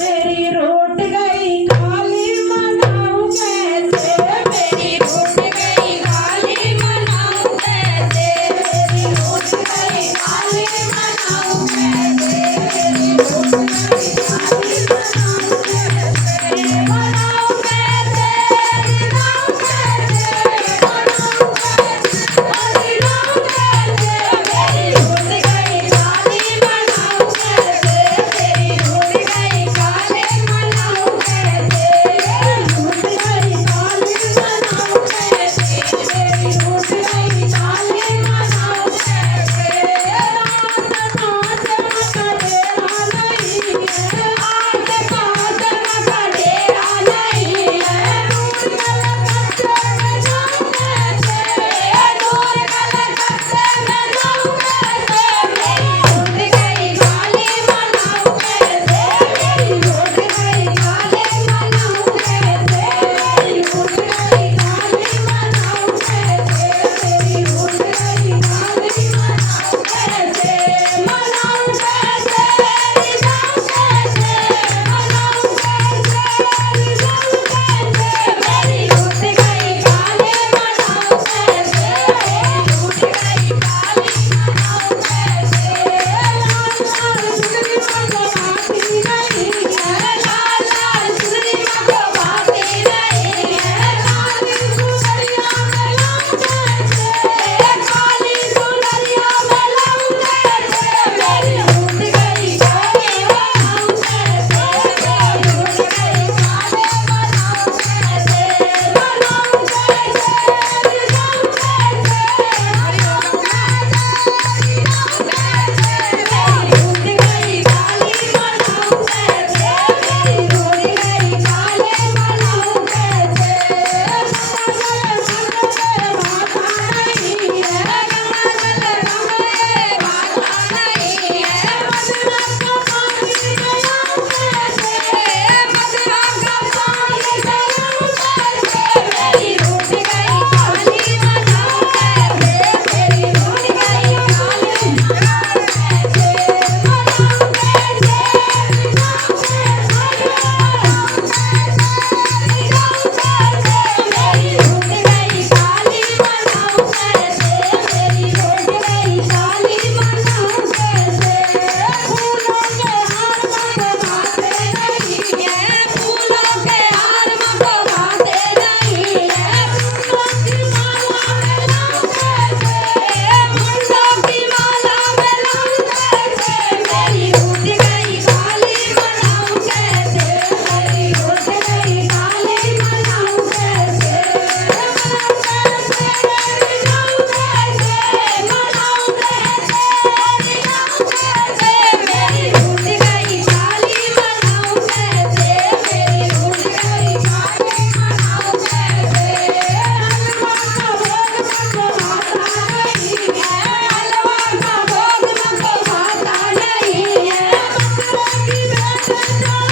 मेरी रूठ गई काली मनाऊं कैसे, मेरी रूठ गई काली मनाऊं कैसे, मेरी रूठ गई काली मनाऊं कैसे, मेरी रूठ गई काली मनाऊं कैसे, मनाऊं कैसे, दिलाऊं कैसे, मनाऊं कैसे, दिलाऊं कैसे, मेरी रूठ गई काली मनाऊं कैसे, मेरी रूठ गई काली मनाऊं कैसे, रूठ गई काली मनाऊं कैसे, मेरी रूठ गई काली मनाऊं कैसे, रात नाच मका डेरा नहीं है, आज काज मका डेरा नहीं है, दूर कलकत्ते में जाऊं कैसे, दूर कलकत्ते में जाऊं कैसे, मेरी रूठ गई काली मनाऊं कैसे, मेरी रूठ गई काली मनाऊं कैसे, मेरी रूठ गई काली मनाऊं कैसे, मेरी रूठ गई काली मनाऊं कैसे, मनाऊं कैसे, रिझाऊं कैसे, मनाऊं कैसे, रिझाऊं कैसे, मेरी रूठ गई काली मनाऊं कैसे, मेरी रूठ गई काली मनाऊं कैसे, लाल लाल चुनरी मंगवाती नहीं है, लाल लाल चुनरी मंगवाती नहीं है, काली सुनरिया में लाऊं कैसे, काली सुनरिया में लाऊं कैसे, मेरी रूठ गई काली मनाऊं कैसे, मेरी रूठ गई काली मनाऊं कैसे, मनाऊं कैसे, रिझाऊं कैसे, मनाऊं कैसे, रिझाऊं कैसे, मेरी रूठ गई काली मनाऊं कैसे, मेरी रूठ गई काली मनाऊं कैसे, माता नहीं है, गंगा माता नहीं है, मदरा का पानी गयाऊं कैसे, मदरा का पानी गयाऊं कैसे, मेरी रूठ गई काली मनाऊं कैसे, मेरी रूठ गई काली मनाऊं कैसे, मनाऊं कैसे, रिझाऊं कैसे, मनाऊं कैसे, रिझाऊं कैसे, मेरी रूठ गई काली मनाऊं कैसे, मेरी रूठ गई काली मनाऊं कैसे, फूलों के हार मंगवाते नहीं है, फूलों के हार मंगवाते नहीं है, फूलों की माला में लाऊं कैसे, फूलों की माला में लाऊं कैसे, मेरी रूठ गई काली मनाऊं कैसे, मेरी रूठ गई काली मनाऊं कैसे, मनाऊं कैसे, रिझाऊं कैसे, मनाऊं कैसे, रिझाऊं कैसे, मेरी रूठ गई काली मनाऊं कैसे, मेरी रूठ गई काली मनाऊं कैसे, हलवा का भोग मंगवाता नहीं है, हलवा का भोग मंगवाता नहीं है, मथुरा की बेसन